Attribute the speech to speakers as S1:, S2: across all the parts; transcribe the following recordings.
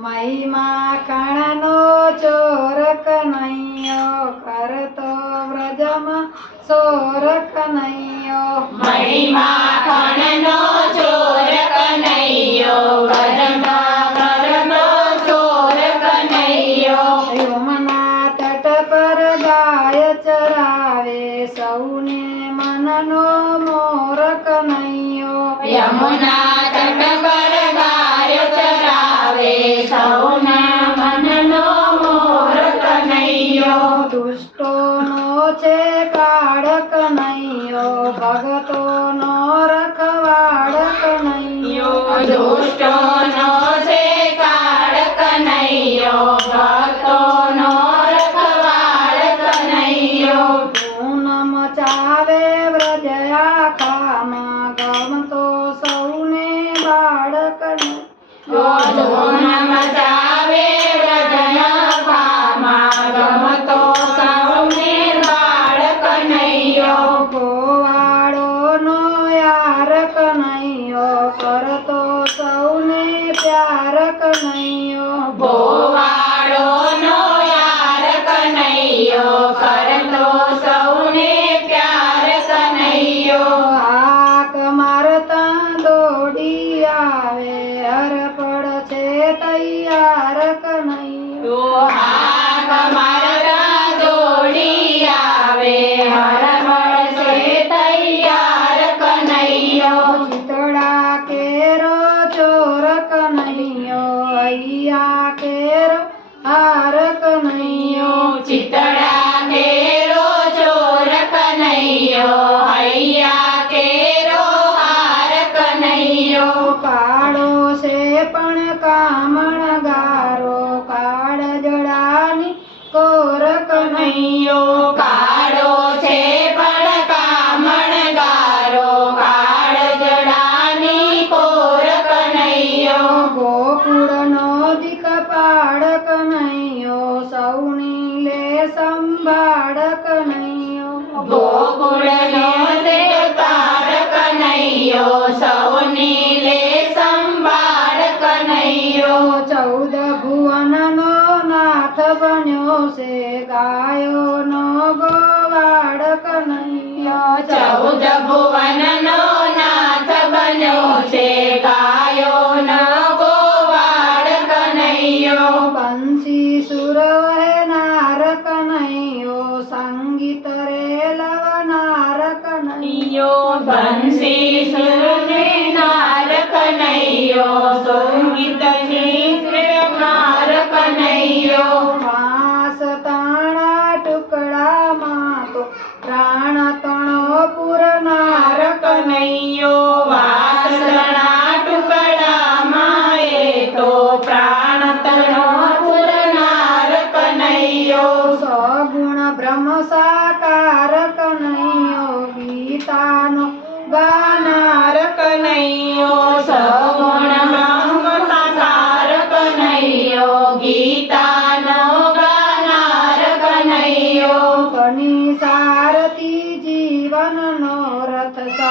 S1: મહિમા કણનો ચોર કનૈયો કરતો વ્રજમાં સોર કનૈયો
S2: મહિમા કણનો ચોર કનૈયો ઘરમાં ઘરનો ચોર કનૈયો
S1: યમુના તટ પર ગાય ચરાવે સૌને મનનો મોર કનૈયો
S2: યમુના
S1: દુષ્ટોનો છે કાળ કનૈયો ભગતોનો રખવાડ કનૈયો
S2: દુષ્ટોનો છે કાળ કનૈયો ભક્તોનો રખવાળ કનૈયો
S1: પૂનમ ચાવે વ્રજયા આખામાં ગમતો સૌને બાળક
S2: ધૂન મચાવે
S1: કરતો સૌને પ્યાર કનૈયો
S2: કનૈયો કાળો છે પણ કામણ ગારો કાળ જડાની કોર કનૈયો
S1: ગોકુળનો દીક પાડ કનૈયો સૌની લે સંભાળ કનૈયો
S2: ગોકુળનો દીક પાડ કનૈયો સૌની
S1: ગાયોનો ગોવાડ કનૈયો
S2: ચૌદ ભુવનનો નાથ બન્યો છે. ગાયોનો ગોવાળ કનૈયો.
S1: બંસી સુર નાર કનૈયો સંગીત રે લવનાર કનૈયો.
S2: બંસી સુરને મૈયો વાસણા ટુકડામાં એ તો પ્રાણ તનો પુરનાર કનૈયો.
S1: સગુણ બ્રહ્મ સાકાર કનૈયો ગીતાનો ગાનાર
S2: કનૈયો. સગુણ બ્રહ્મ સાકાર કનૈયો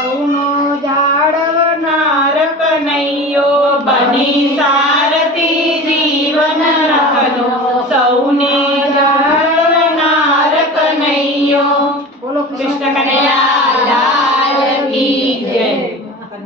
S1: uno